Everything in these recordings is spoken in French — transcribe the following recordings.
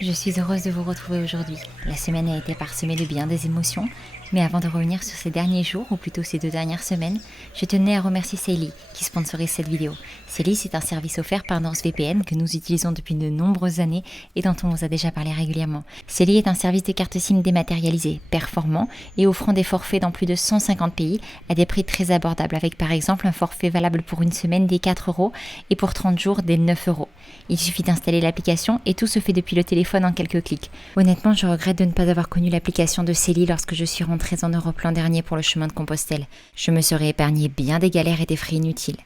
Je suis heureuse de vous retrouver aujourd'hui. La semaine a été parsemée de bien des émotions, mais avant de revenir sur ces derniers jours, ou plutôt ces 2 dernières semaines, je tenais à remercier Seili qui sponsorise cette vidéo. Seili, c'est un service offert par NordVPN que nous utilisons depuis de nombreuses années et dont on vous a déjà parlé régulièrement. Seili est un service de carte SIM dématérialisé, performant et offrant des forfaits dans plus de 150 pays à des prix très abordables, avec par exemple un forfait valable pour une semaine des 4 € et pour 30 jours des 9 €. Il suffit d'installer l'application et tout se fait depuis le téléphone en quelques clics. Honnêtement, je regrette de ne pas avoir connu l'application de Seili lorsque je suis rentrée en Europe l'an dernier pour le chemin de Compostelle. Je me serais épargné bien des galères et des frais inutiles.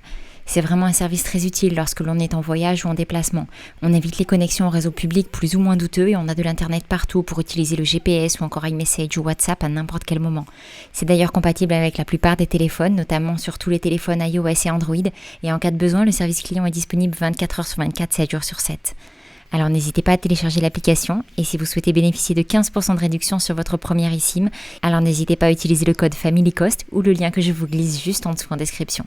C'est vraiment un service très utile lorsque l'on est en voyage ou en déplacement. On évite les connexions au réseau public plus ou moins douteux et on a de l'internet partout pour utiliser le GPS ou encore iMessage ou WhatsApp à n'importe quel moment. C'est d'ailleurs compatible avec la plupart des téléphones, notamment sur tous les téléphones iOS et Android, et en cas de besoin, le service client est disponible 24 h sur 24, 7 jours sur 7. Alors n'hésitez pas à télécharger l'application et si vous souhaitez bénéficier de 15% de réduction sur votre première eSIM, alors n'hésitez pas à utiliser le code FamilyCost ou le lien que je vous glisse juste en dessous en description.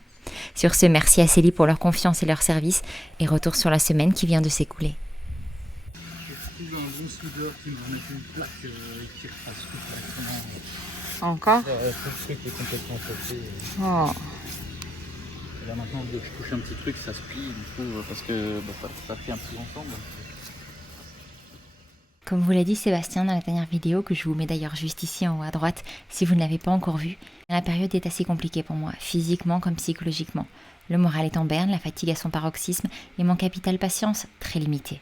Sur ce, merci à Seili pour leur confiance et leur service et retour sur la semaine qui vient de s'écouler. J'ai trouvé un bon soudeur qui m'a remis une pour qu'il refasse tout correctement. Encore Tout le truc est complètement pété. Oh. Et là maintenant, dès que je touche un petit truc, ça se plie, du coup, parce que ça tient plus ensemble. Comme vous l'a dit Sébastien dans la dernière vidéo, que je vous mets d'ailleurs juste ici en haut à droite, si vous ne l'avez pas encore vue, la période est assez compliquée pour moi, physiquement comme psychologiquement. Le moral est en berne, la fatigue à son paroxysme et mon capital patience très limité.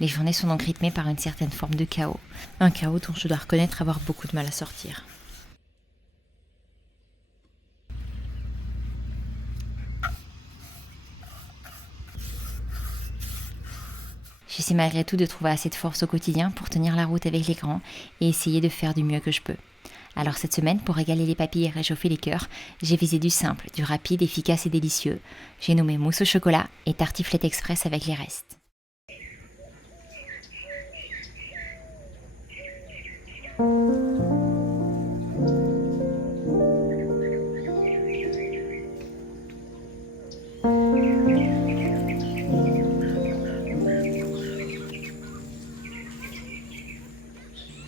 Les journées sont donc rythmées par une certaine forme de chaos. Un chaos dont je dois reconnaître avoir beaucoup de mal à sortir. J'essaie malgré tout de trouver assez de force au quotidien pour tenir la route avec l'écran et essayer de faire du mieux que je peux. Alors cette semaine, pour régaler les papilles et réchauffer les cœurs, j'ai visé du simple, du rapide, efficace et délicieux. J'ai nommé mousse au chocolat et tartiflette express avec les restes.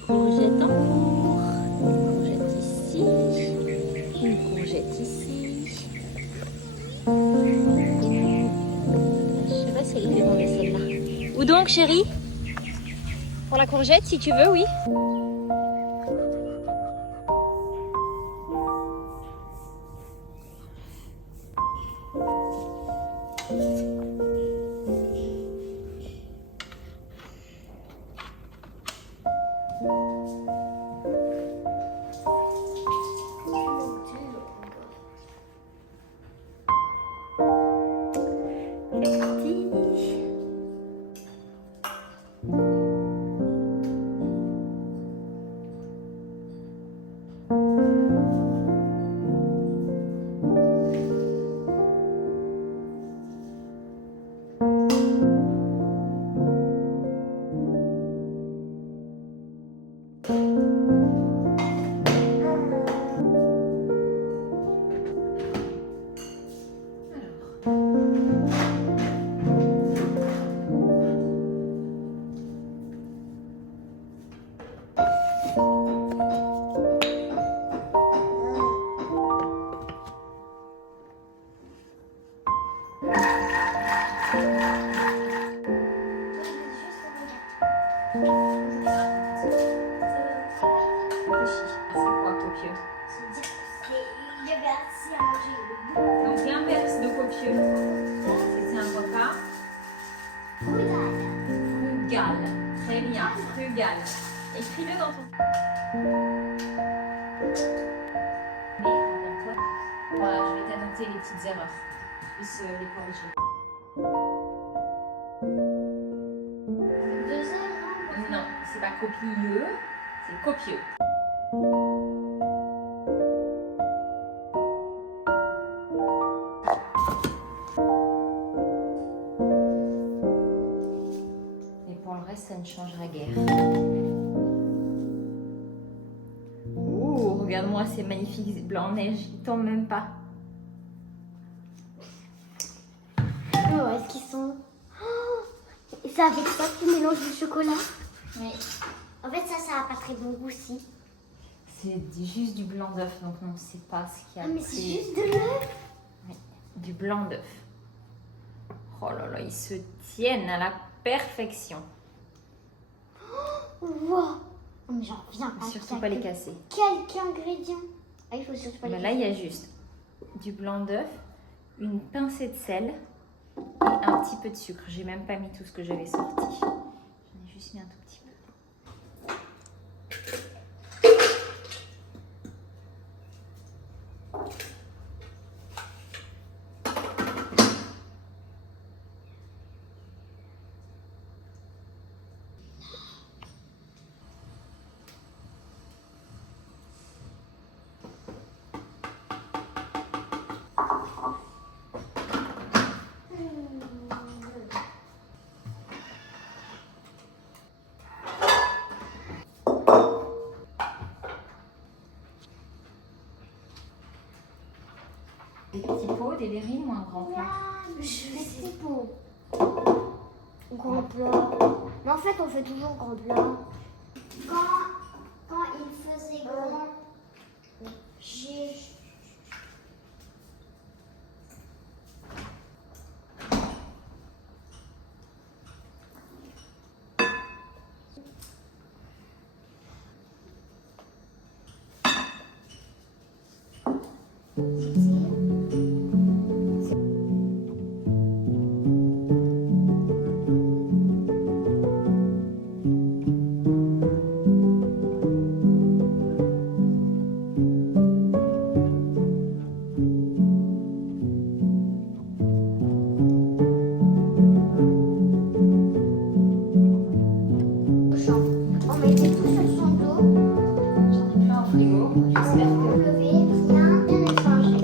Courgette en cours, une courgette ici, une courgette ici. Je sais pas si elle fait tomber celle-là. Où donc, chérie? Pour la courgette, si tu veux, oui. C'est parti. Donc l'inverse de copieux, c'est un repas. Frugal. Très bien, frugal. Écris-le dans ton... Mais rappelle-toi, voilà, je vais t'annoter les petites erreurs. Tu puisses les corriger. Non, c'est pas copieux, c'est copieux. Ça ne changera guère. Ouh, regarde-moi ces magnifiques blancs neige, ils tombent même pas. Oh, est-ce qu'ils sont... Oh, et c'est avec ça que tu mélanges du chocolat? Oui. En fait, ça a pas très bon goût, si. C'est juste du blanc d'œuf, donc on ne sait pas ce qu'il y a. Ah, mais c'est juste de l'œuf. Oui, du blanc d'œuf. Oh là là, ils se tiennent à la perfection. Wow. Oh, mais j'en reviens pas. Surtout pas les casser. Quelques ingrédients. Ah, il faut surtout pas les Ben casser. là, il y a juste du blanc d'œuf, une pincée de sel et un petit peu de sucre. J'ai même pas mis tout ce que j'avais sorti. J'en ai juste mis un tout petit peu. Des petits pots, des verrines ou un grand plat? C'est beau. Grand plat. Mais en fait, on fait toujours grand plat. Quand il faisait grand, j'ai... On mettait tout sur son dos. J'en ai plein au frigo. J'espère que... Lever, bien échanger.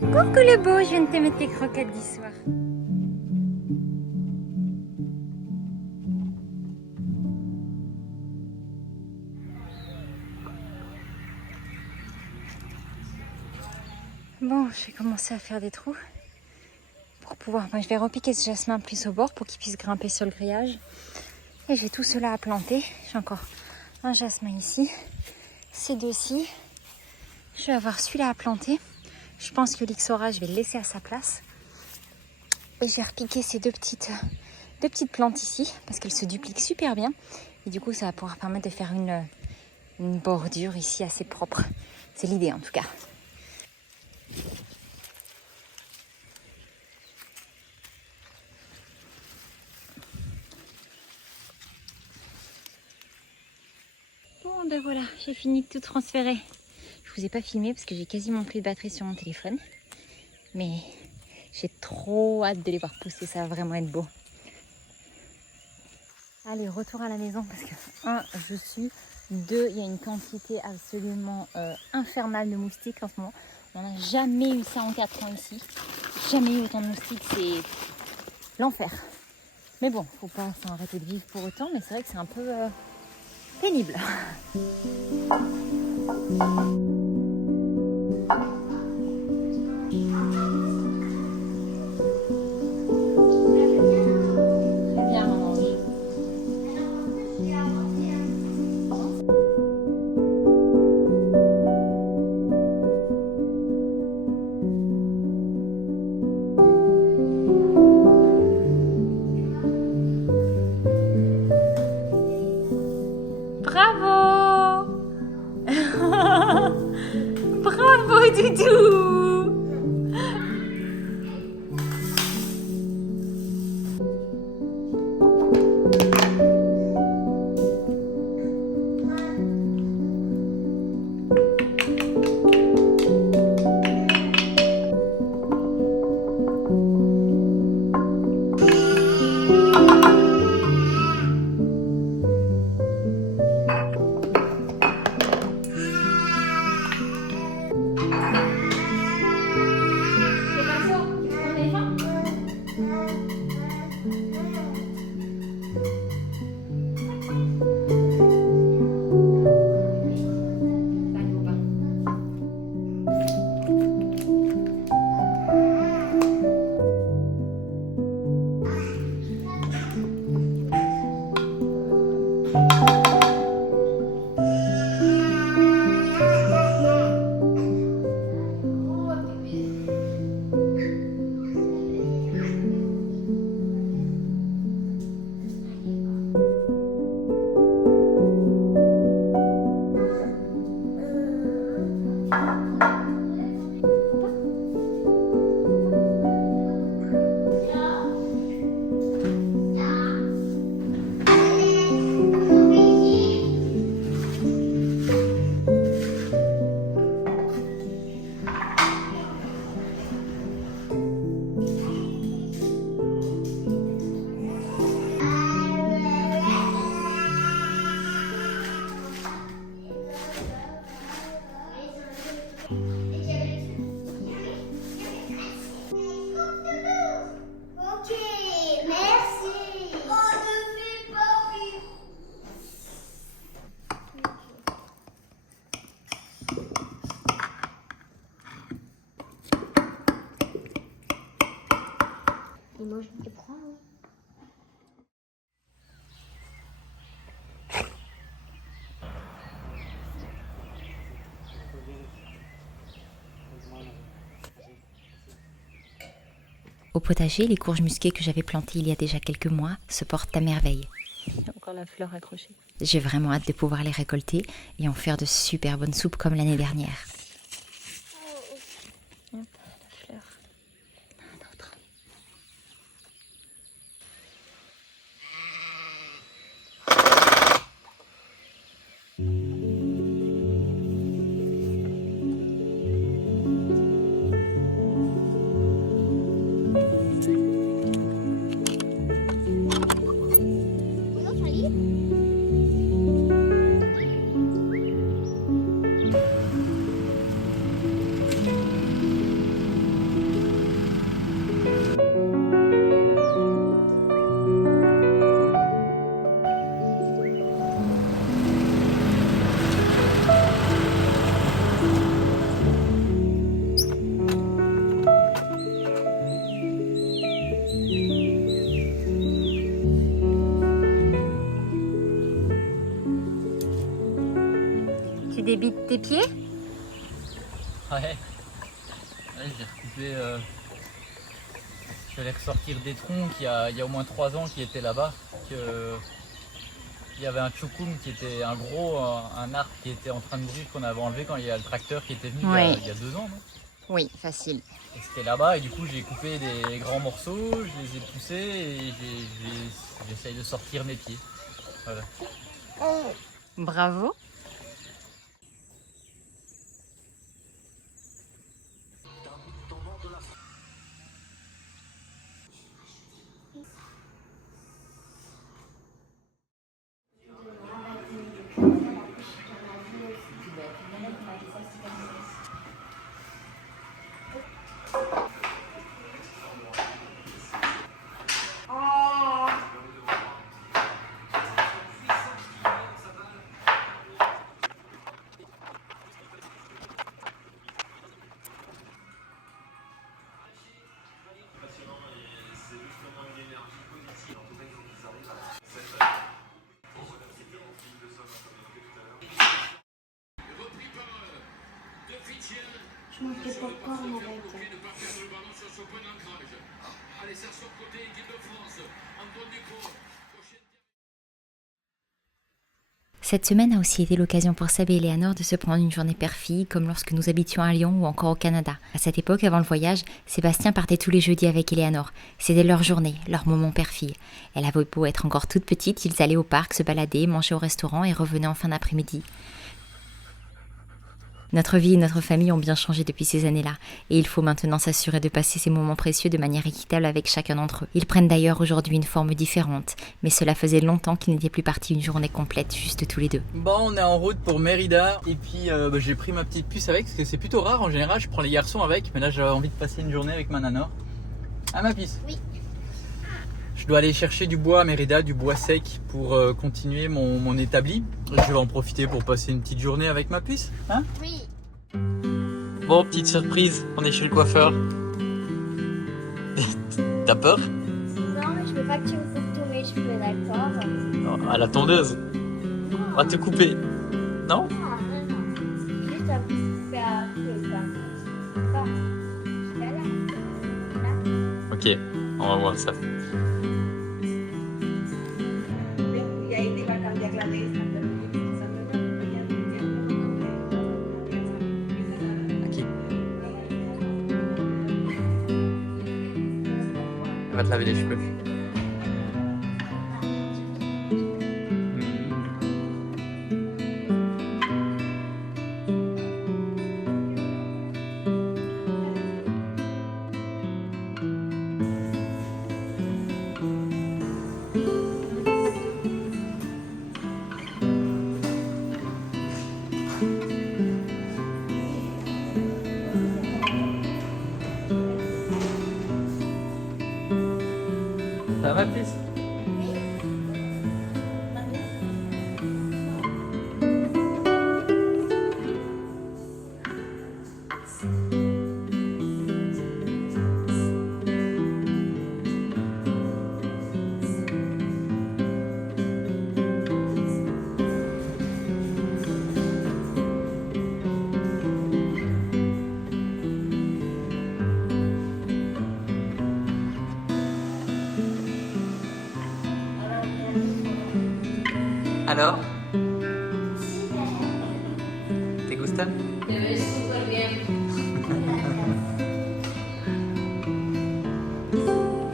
Coucou le beau, je viens de te mettre tes croquettes du soir. Bon, je vais commencer à faire des trous pour pouvoir... Moi, je vais repiquer ce jasmin plus au bord pour qu'il puisse grimper sur le grillage. Et j'ai tout cela à planter. J'ai encore un jasmin ici, ces deux-ci. Je vais avoir celui-là à planter. Je pense que l'Ixora, je vais le laisser à sa place. Et je vais repiquer ces deux petites plantes ici parce qu'elles se dupliquent super bien. Et du coup, ça va pouvoir permettre de faire une bordure ici assez propre. C'est l'idée en tout cas. Bon, ben voilà, j'ai fini de tout transférer. Je vous ai pas filmé parce que j'ai quasiment plus de batterie sur mon téléphone. Mais j'ai trop hâte de les voir pousser, ça va vraiment être beau. Allez, retour à la maison parce que 1, je suis, 2, il y a une quantité absolument infernale de moustiques en ce moment. On n'a jamais eu ça en 4 ans ici. Jamais eu autant de moustiques, c'est l'enfer. Mais bon, faut pas s'arrêter de vivre pour autant, mais c'est vrai que c'est un peu pénible. Et moi, je les prends. Hein. Au potager, les courges musquées que j'avais plantées il y a déjà quelques mois se portent à merveille. Il y a encore la fleur accrochée. J'ai vraiment hâte de pouvoir les récolter et en faire de super bonnes soupes comme l'année dernière. Hop, la fleur. Un autre. Bonjour Charlie. Tu débites tes pieds? Ouais, j'ai recoupé. Je vais aller ressortir des troncs il y a au moins 3 ans qui étaient là-bas. Il y avait un tchoukoum qui était un arbre qui était en train de mourir qu'on avait enlevé quand il y a le tracteur qui était venu il y a 2 ans. Non, Oui, facile. et c'était là-bas et du coup j'ai coupé des grands morceaux, je les ai poussés et j'essaye de sortir mes pieds. Voilà. Bravo. Je mange des popcorn avec. Cette semaine a aussi été l'occasion pour Seb et Eleanor de se prendre une journée père-fille, comme lorsque nous habitions à Lyon ou encore au Canada. À cette époque, avant le voyage, Sébastien partait tous les jeudis avec Eleanor. C'était leur journée, leur moment père-fille. Elle avait beau être encore toute petite, ils allaient au parc, se balader, manger au restaurant et revenaient en fin d'après-midi. Notre vie et notre famille ont bien changé depuis ces années-là, et il faut maintenant s'assurer de passer ces moments précieux de manière équitable avec chacun d'entre eux. Ils prennent d'ailleurs aujourd'hui une forme différente, mais cela faisait longtemps qu'ils n'étaient plus partis une journée complète, juste tous les deux. Bon, on est en route pour Mérida et puis j'ai pris ma petite puce avec parce que c'est plutôt rare en général, je prends les garçons avec, mais là j'avais envie de passer une journée avec ma nana. Ah, ma puce? Oui. Je dois aller chercher du bois à Mérida, du bois sec pour continuer mon établi. Je vais en profiter pour passer une petite journée avec ma puce, hein? Oui. Bon, petite surprise, on est chez le coiffeur. T'as peur? Non, mais je veux pas que tu me coupes tous mes cheveux, d'accord? Non, à la tondeuse. On va te couper. Non? Non, non, non. Juste un petit peu à peu, quoi. Jusqu'à là. Ok, on va voir ça. On va te laver les cheveux. Ça va, fils? Alors? ¿Te gusta? Te ves súper bien.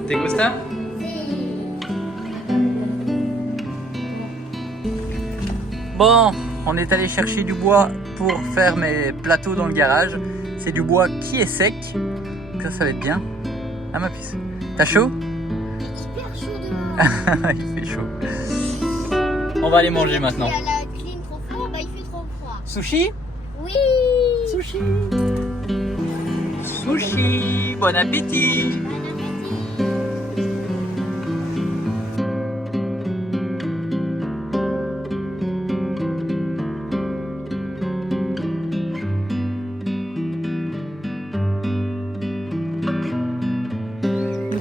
¿Te gusta? Bon, on est allé chercher du bois pour faire mes plateaux dans le garage. C'est du bois qui est sec. Donc ça va être bien. Ah ma puce. T'as chaud? Hyper chaud dehors. Il fait chaud. On va aller manger maintenant. Il y a la clim trop froid, bah il fait trop froid. Sushi? Oui. Sushi. Sushi. Bon appétit.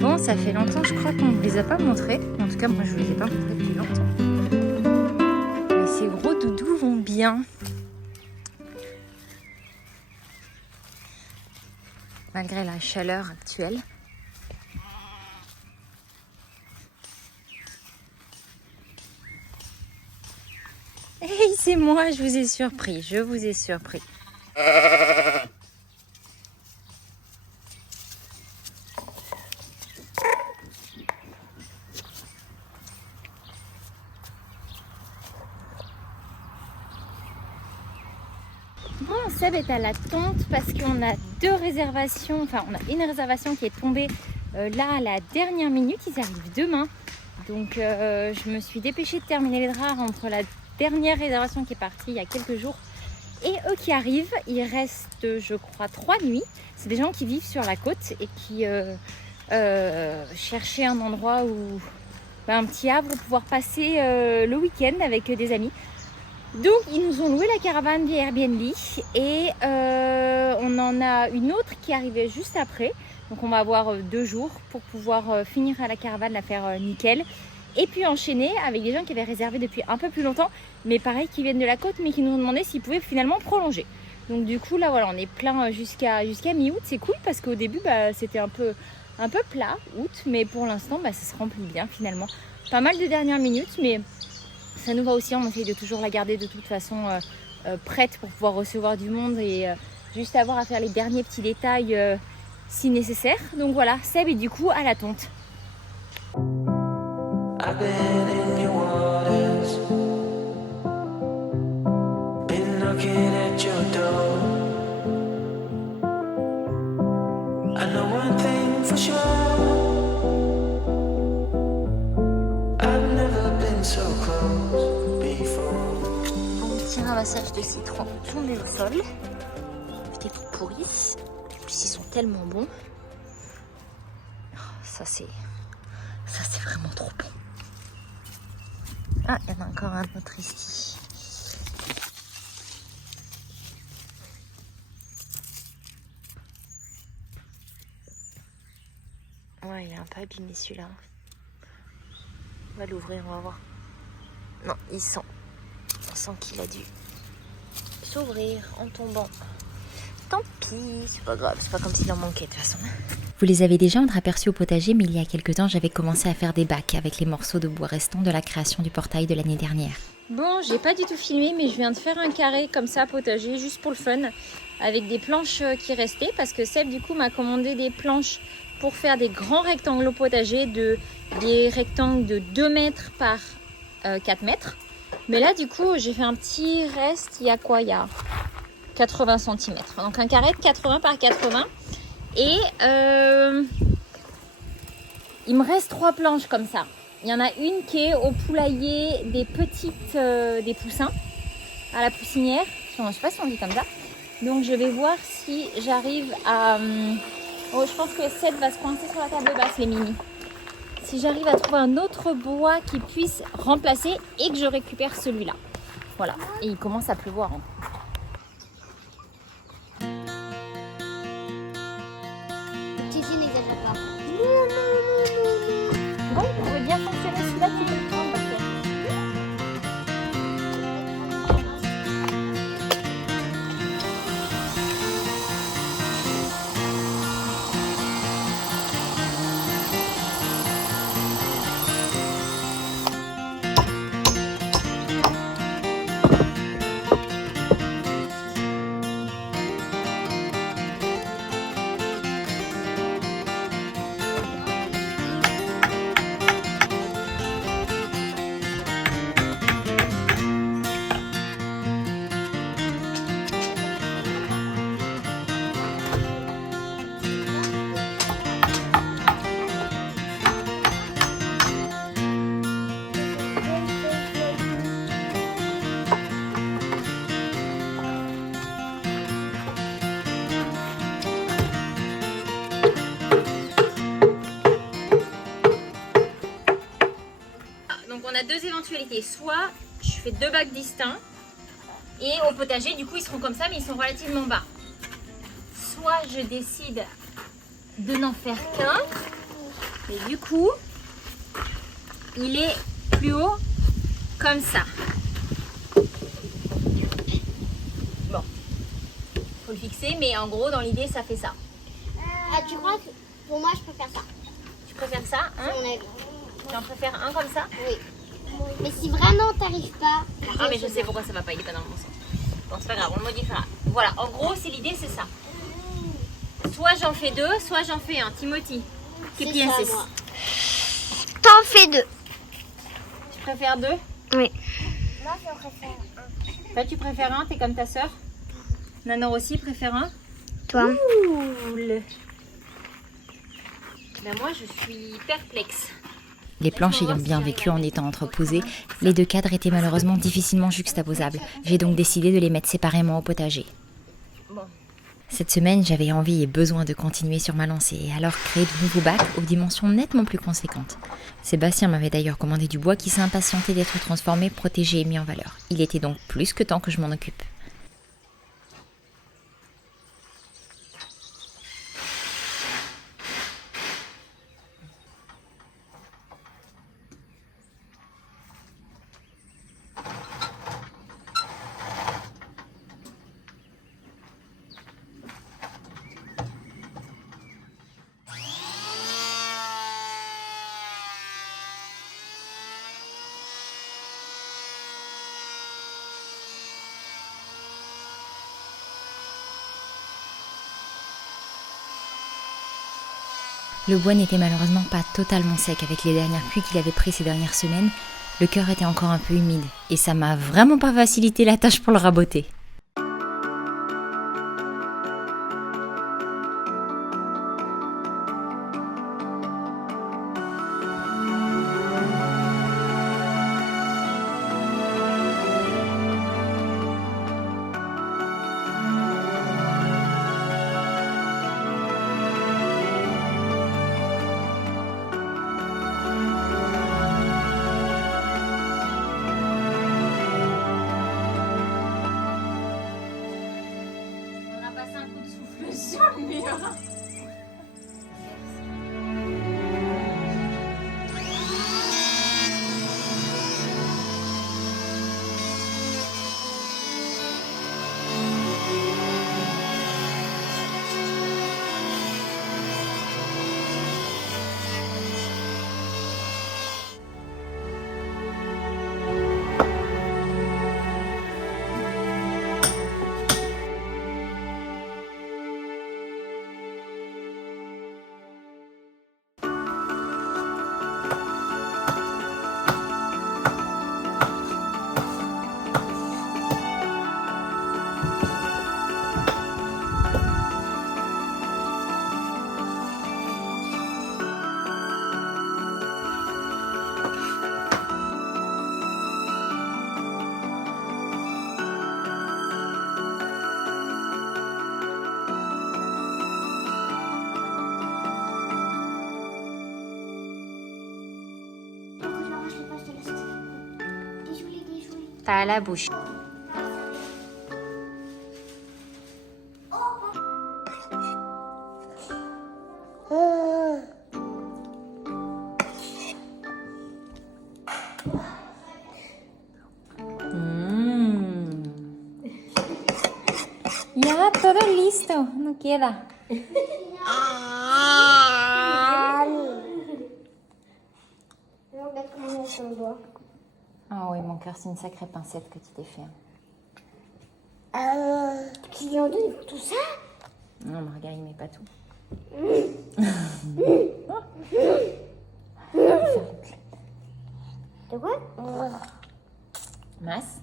Bon, ça fait longtemps, je crois qu'on ne les a pas montrés. En tout cas, moi, je ne les ai pas montrés depuis longtemps. Mais ces gros doudous vont bien. Malgré la chaleur actuelle. Hey, c'est moi, je vous ai surpris, je vous ai surpris. Bon, Seb est à la tonte parce qu'on a deux réservations, enfin on a une réservation qui est tombée là à la dernière minute, ils arrivent demain. Donc je me suis dépêchée de terminer les draps entre la dernière réservation qui est partie il y a quelques jours et eux qui arrivent. Il reste je crois 3 nuits. C'est des gens qui vivent sur la côte et qui cherchaient un endroit où un petit havre pour pouvoir passer le week-end avec des amis. Donc ils nous ont loué la caravane via Airbnb et on en a une autre qui arrivait juste après. Donc on va avoir 2 jours pour pouvoir finir à la caravane, la faire nickel. Et puis enchaîner avec des gens qui avaient réservé depuis un peu plus longtemps, mais pareil qui viennent de la côte mais qui nous ont demandé s'ils pouvaient finalement prolonger. Donc du coup là voilà, on est plein jusqu'à mi-août, c'est cool parce qu'au début c'était un peu plat août, mais pour l'instant ça se remplit bien finalement. Pas mal de dernières minutes, mais ça nous va aussi, on essaye de toujours la garder de toute façon prête pour pouvoir recevoir du monde et juste avoir à faire les derniers petits détails si nécessaire. Donc voilà, Seb est du coup à la tonte. I've been in your waters, been knocking at your door. I know one thing for sure, I've never been so close before. Petit ramassage de citron tombé au sol. Des tout pourris. En plus ils sont tellement bons. Oh, ça c'est vraiment trop bon. Ah, il y en a encore un autre ici. Ouais, il est un peu abîmé celui-là. On va l'ouvrir, on va voir. Non, on sent qu'il a dû s'ouvrir en tombant. Tant pis, c'est pas grave, c'est pas comme s'il en manquait de toute façon. Vous les avez déjà entreaperçus au potager, mais il y a quelques temps, j'avais commencé à faire des bacs avec les morceaux de bois restants de la création du portail de l'année dernière. Bon, j'ai pas du tout filmé, mais je viens de faire un carré comme ça potager, juste pour le fun, avec des planches qui restaient, parce que Seb du coup m'a commandé des planches pour faire des grands rectangles au potager, des rectangles de 2 mètres par 4 mètres. Mais là du coup j'ai fait un petit reste, il y a quoi? Il y a 80 cm, donc un carré de 80 par 80 et il me reste 3 planches comme ça. Il y en a une qui est au poulailler des poussins à la poussinière, je sais pas si on dit comme ça, donc je vais voir si j'arrive à je pense que Seth va se coincer sur la table basse, les mini. Si j'arrive à trouver un autre bois qui puisse remplacer et que je récupère celui-là. Voilà, et il commence à pleuvoir. Titi n'exagère pas. Bon, il pourrait bien fonctionner celui-là, tu peux le prendre parce que... deux éventualités. Soit je fais 2 bacs distincts et au potager, du coup, ils seront comme ça, mais ils sont relativement bas. Soit je décide de n'en faire qu'un, mais du coup, il est plus haut comme ça. Bon, faut le fixer, mais en gros, dans l'idée, ça fait ça. Ah, tu crois que pour moi, je préfère ça, Tu préfères ça, hein? à mon avis. Tu en préfères un comme ça? Oui. Mais si vraiment t'arrives pas. Ah, mais je sais pourquoi ça va pas, il est pas dans le bon sens. Bon, c'est pas grave, on le modifiera. Voilà, en gros, c'est l'idée, c'est ça. Soit j'en fais 2, soit j'en fais un. Timothy, C'est qu'est-ce ça, que moi. T'en fais 2. tu préfères 2? Oui. Toi, tu préfères un, t'es comme ta sœur? Nano aussi préfère un? Toi. Cool. Ben moi, je suis perplexe. Les planches ayant bien vécu en étant entreposées, les 2 cadres étaient malheureusement difficilement juxtaposables. J'ai donc décidé de les mettre séparément au potager. Bon. Cette semaine, j'avais envie et besoin de continuer sur ma lancée et alors créer de nouveaux bacs aux dimensions nettement plus conséquentes. Sébastien m'avait d'ailleurs commandé du bois qui s'impatientait d'être transformé, protégé et mis en valeur. Il était donc plus que temps que je m'en occupe. Le bois n'était malheureusement pas totalement sec avec les dernières pluies qu'il avait prises ces dernières semaines. Le cœur était encore un peu humide et ça m'a vraiment pas facilité la tâche pour le raboter. On a passé un coup de souffle sur le mur. T'as la bouche. Ya, todo listo, no queda. Regarde comment on s'en doigt. Ah oui, mon cœur, c'est une sacrée pincette que tu t'es fait. Tu lui en donnes tout ça? Non, mais regarde, il met pas tout. De quoi? Masse.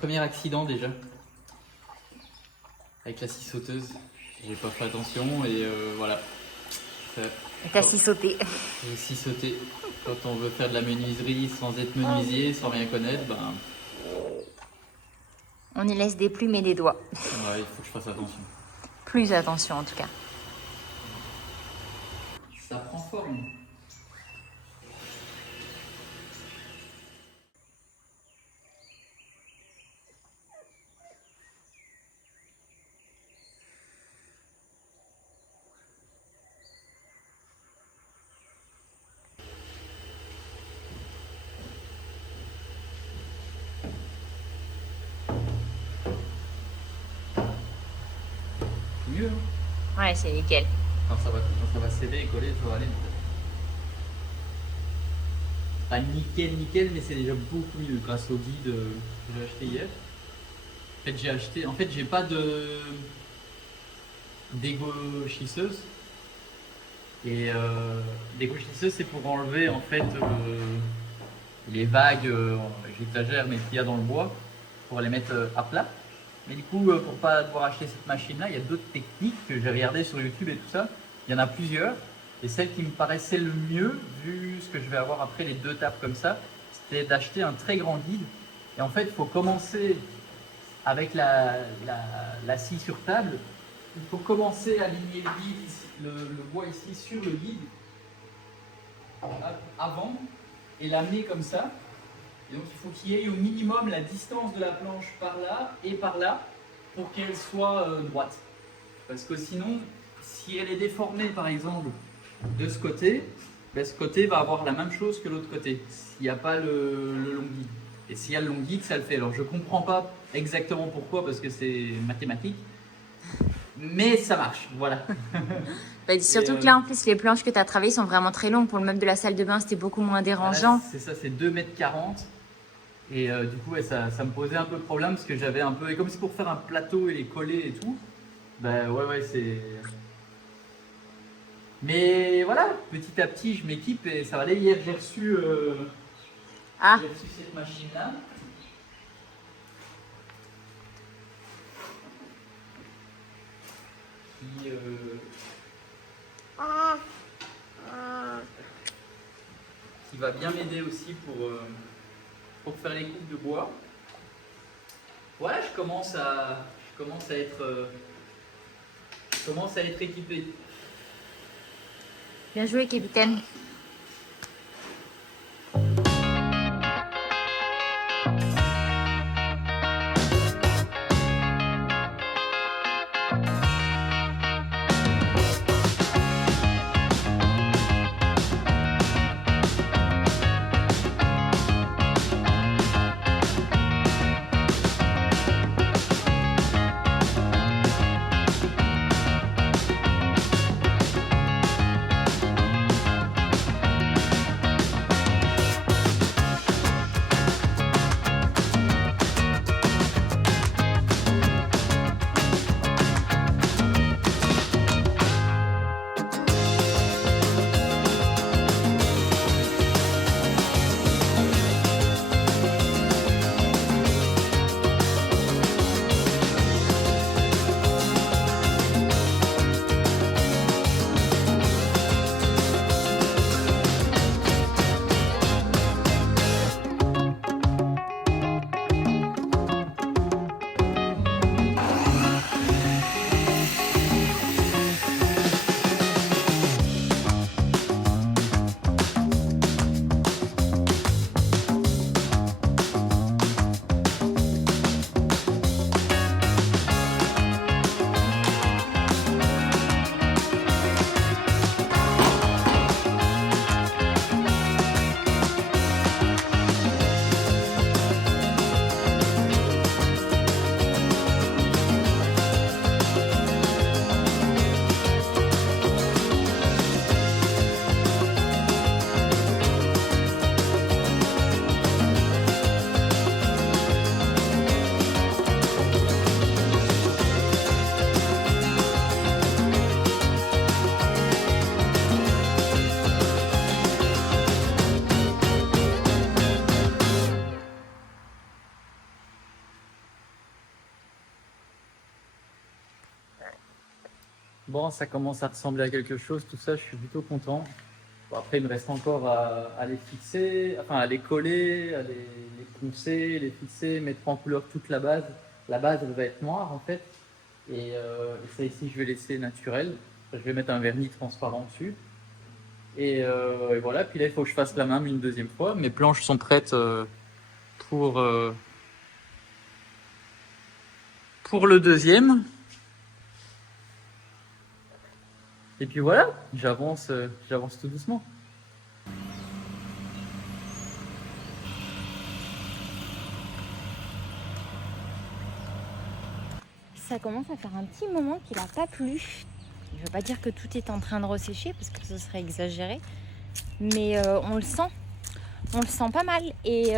Premier accident déjà. avec la scie sauteuse. J'ai pas fait attention et voilà. T'as si sauté. J'ai scie sauté. Quand on veut faire de la menuiserie sans être menuisier, sans rien connaître, ben On y laisse des plumes et des doigts. ouais, il faut que je fasse attention. Plus attention en tout cas. Ça prend forme. Mieux, hein. Ouais, c'est nickel. Quand ça va serrer et coller, ça va aller. Pas nickel, mais c'est déjà beaucoup mieux grâce au guide que j'ai acheté hier. En fait, j'ai pas dégauchisseuse. Et dégauchisseuse, c'est pour enlever en fait les vagues, j'exagère, mais qu'il y a dans le bois, pour les mettre à plat. Mais du coup, pour pas devoir acheter cette machine-là, il y a d'autres techniques que j'ai regardées sur YouTube et tout ça. Il y en a plusieurs. Et celle qui me paraissait le mieux, vu ce que je vais avoir après les 2 tapes comme ça, c'était d'acheter un très grand guide. Et en fait, il faut commencer avec la scie sur table. Il faut commencer à aligner le guide, le bois ici sur le guide avant et l'amener comme ça. Et donc il faut qu'il y ait au minimum la distance de la planche par là et par là pour qu'elle soit droite. Parce que sinon, si elle est déformée par exemple de ce côté, ben ce côté va avoir la même chose que l'autre côté, s'il n'y a pas le long guide. Et s'il y a le long guide, ça le fait. Alors je ne comprends pas exactement pourquoi, parce que c'est mathématique, mais ça marche, voilà. Bah, surtout que là, en plus, les planches que tu as travaillées sont vraiment très longues. Pour le meuble de la salle de bain, c'était beaucoup moins dérangeant. Voilà, c'est ça, c'est 2,40 m. Et du coup, ouais, ça me posait un peu de problème parce que j'avais un peu. Et comme c'est pour faire un plateau et les coller et tout, ben ouais, c'est. Mais voilà, petit à petit, je m'équipe et ça va aller. Hier, j'ai reçu cette machine-là. Qui va bien m'aider aussi pour faire les coupes de bois. Voilà, je commence à être équipé. Bien joué, capitaine. Bon, ça commence à ressembler à quelque chose, tout ça, je suis plutôt content. Bon, après, il me reste encore à les fixer, enfin à les coller, à les poncer, les fixer, mettre en couleur toute la base. La base, elle va être noire en fait. Et ça ici, je vais laisser naturel. Je vais mettre un vernis transparent dessus. Et voilà, puis là, il faut que je fasse la même une deuxième fois. Mes planches sont prêtes pour, pour le deuxième. Et puis voilà, j'avance tout doucement. Ça commence à faire un petit moment qu'il n'a pas plu. Je ne veux pas dire que tout est en train de ressécher parce que ce serait exagéré. Mais on le sent. On le sent pas mal. Et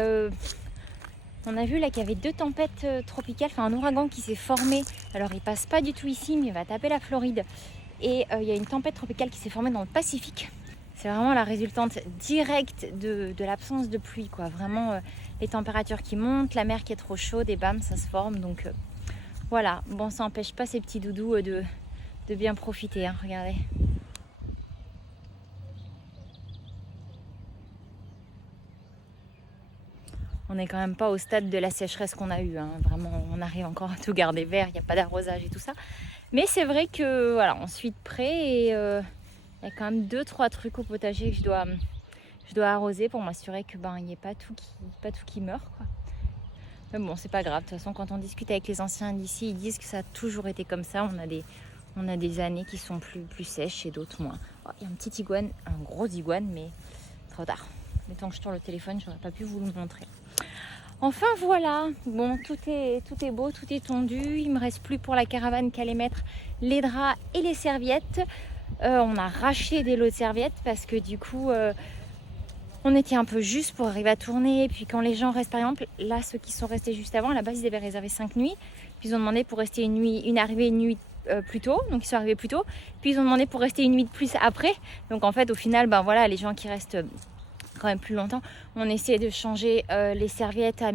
on a vu là qu'il y avait 2 tempêtes tropicales, enfin un ouragan qui s'est formé. Alors il passe pas du tout ici, mais il va taper la Floride. Et il y a une tempête tropicale qui s'est formée dans le Pacifique. C'est vraiment la résultante directe de l'absence de pluie, quoi. Vraiment les températures qui montent, la mer qui est trop chaude et bam, ça se forme. Donc voilà, bon, ça n'empêche pas ces petits doudous de bien profiter, hein. Regardez. On n'est quand même pas au stade de la sécheresse qu'on a eu, hein. Vraiment, on arrive encore à tout garder vert, il n'y a pas d'arrosage et tout ça. Mais c'est vrai que voilà, on suit de près et il y a quand même 2-3 trucs au potager que je dois arroser pour m'assurer que il n'y ait pas tout qui meurt, quoi. Mais bon, c'est pas grave. De toute façon, quand on discute avec les anciens d'ici, ils disent que ça a toujours été comme ça. On a des années qui sont plus sèches et d'autres moins. Oh, il y a un petit iguane, un gros iguane, mais trop tard. Le temps que je tourne le téléphone, j'aurais pas pu vous le montrer. Enfin voilà, bon, tout est beau, tout est tondu. Il me reste plus pour la caravane qu'à aller mettre les draps et les serviettes. On a racheté des lots de serviettes parce que du coup, on était un peu juste pour arriver à tourner. Et puis quand les gens restent, par exemple, là, ceux qui sont restés juste avant, à la base, ils avaient réservé 5 nuits. Puis ils ont demandé pour rester une nuit plus tôt. Donc ils sont arrivés plus tôt. Puis ils ont demandé pour rester une nuit de plus après. Donc en fait, au final, voilà, les gens qui restent quand même plus longtemps, on essaie de changer les serviettes à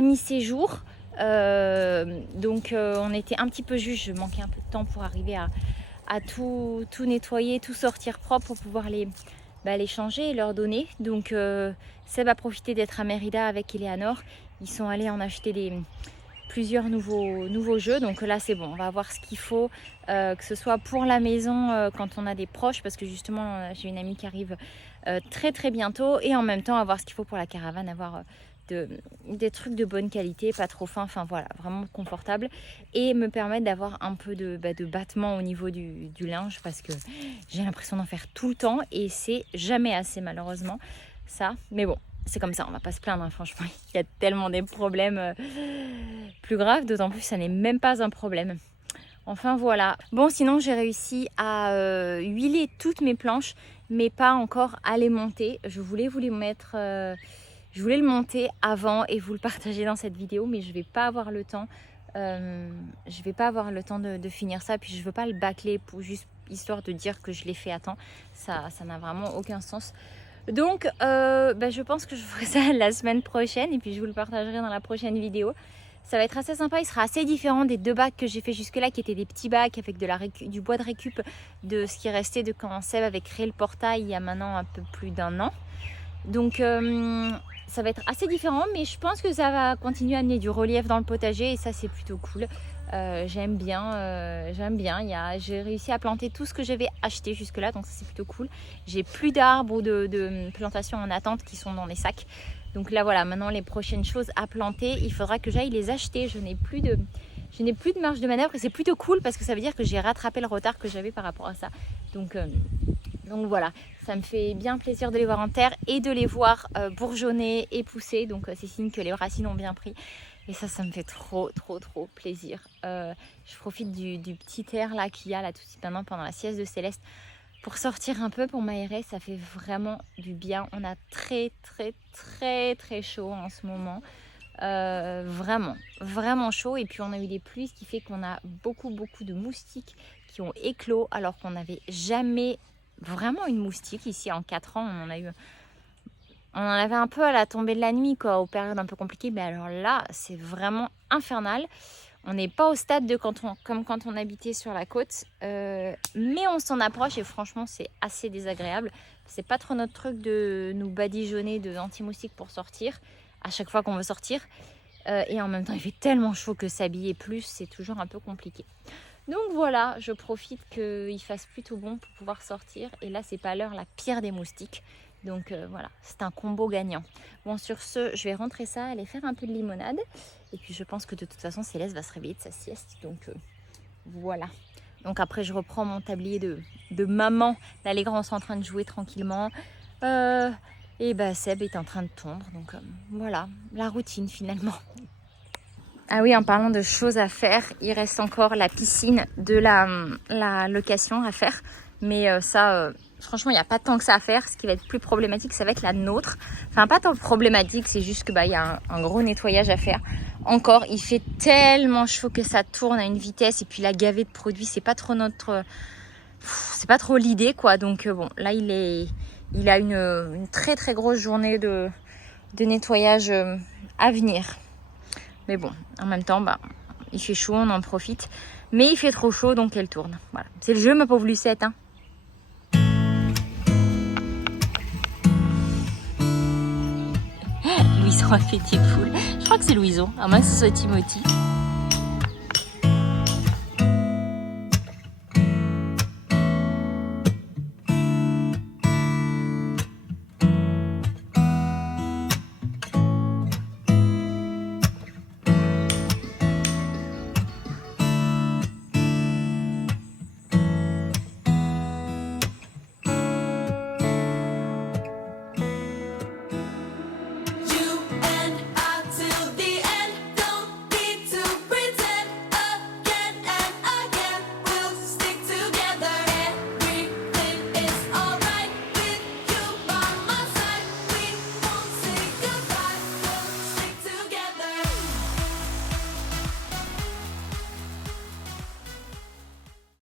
mi-séjour. Donc on était un petit peu juste. Je manquais un peu de temps pour arriver à tout nettoyer, tout sortir propre pour pouvoir les changer et leur donner. Donc Seb a profité d'être à Mérida avec Eleanor. Ils sont allés en acheter plusieurs nouveaux jeux. Donc là c'est bon, on va voir ce qu'il faut, que ce soit pour la maison quand on a des proches, parce que justement j'ai une amie qui arrive très très bientôt, et en même temps avoir ce qu'il faut pour la caravane, avoir des trucs de bonne qualité, pas trop fins, enfin voilà, vraiment confortable, et me permettre d'avoir un peu de battement au niveau du linge, parce que j'ai l'impression d'en faire tout le temps et c'est jamais assez, malheureusement, ça. Mais bon, c'est comme ça, on va pas se plaindre, hein, franchement, il y a tellement des problèmes plus graves, d'autant plus ça n'est même pas un problème. Enfin voilà. Bon, sinon j'ai réussi à huiler toutes mes planches, mais pas encore à les monter. Je voulais vous les mettre, je voulais le monter avant et vous le partager dans cette vidéo, mais je vais pas avoir le temps. Je vais pas avoir le temps de finir ça, puis je veux pas le bâcler pour juste histoire de dire que je l'ai fait à temps. Ça n'a vraiment aucun sens. Donc je pense que je ferai ça la semaine prochaine et puis je vous le partagerai dans la prochaine vidéo. Ça va être assez sympa, il sera assez différent des 2 bacs que j'ai fait jusque là, qui étaient des petits bacs avec du bois de récup, de ce qui restait de quand Seb avait créé le portail il y a maintenant un peu plus d'1 an. Donc ça va être assez différent, mais je pense que ça va continuer à amener du relief dans le potager et ça c'est plutôt cool. J'aime bien. J'ai réussi à planter tout ce que j'avais acheté jusque là, donc ça c'est plutôt cool. J'ai plus d'arbres ou de plantations en attente qui sont dans les sacs. Donc là voilà, maintenant les prochaines choses à planter, il faudra que j'aille les acheter. Je n'ai plus de marge de manœuvre et c'est plutôt cool parce que ça veut dire que j'ai rattrapé le retard que j'avais par rapport à ça. Donc voilà, ça me fait bien plaisir de les voir en terre et de les voir bourgeonner et pousser. Donc c'est signe que les racines ont bien pris. Et ça me fait trop plaisir. Je profite du petit air là qu'il y a là tout de suite maintenant pendant la sieste de Céleste pour sortir un peu, pour m'aérer. Ça fait vraiment du bien. On a très chaud en ce moment. Vraiment chaud. Et puis on a eu des pluies, ce qui fait qu'on a beaucoup de moustiques qui ont éclos alors qu'on n'avait jamais vraiment une moustique ici en 4 ans. On en avait un peu à la tombée de la nuit, quoi, aux périodes un peu compliquées, mais alors là c'est vraiment infernal. On n'est pas au stade de comme quand on habitait sur la côte, mais on s'en approche et franchement c'est assez désagréable. C'est pas trop notre truc de nous badigeonner de anti-moustiques pour sortir à chaque fois qu'on veut sortir. Et en même temps il fait tellement chaud que s'habiller plus c'est toujours un peu compliqué. Donc voilà, je profite qu'il fasse plutôt bon pour pouvoir sortir. Et là c'est pas l'heure la pire des moustiques. Donc voilà, c'est un combo gagnant. Bon, sur ce, je vais rentrer ça, aller faire un peu de limonade. Et puis je pense que de toute façon, Céleste va se réveiller de sa sieste. Donc voilà. Donc après, je reprends mon tablier de maman. Là, les grands sont en train de jouer tranquillement. Et bah, Seb est en train de tondre. Donc voilà, la routine finalement. Ah oui, en parlant de choses à faire, il reste encore la piscine de la location à faire. Mais ça... franchement, il n'y a pas tant que ça à faire. Ce qui va être plus problématique, ça va être la nôtre. Enfin, pas tant problématique, c'est juste que il y a un gros nettoyage à faire. Encore, il fait tellement chaud que ça tourne à une vitesse. Et puis la gavée de produits, c'est pas trop c'est pas trop l'idée, quoi. Donc bon, là, il a une très très grosse journée de nettoyage à venir. Mais bon, en même temps, il fait chaud, on en profite. Mais il fait trop chaud, donc elle tourne. Voilà, c'est le jeu, ma pauvre Lucette, hein. Louison a fait des poules. Je crois que c'est Louison, à moins que ce soit Timothy.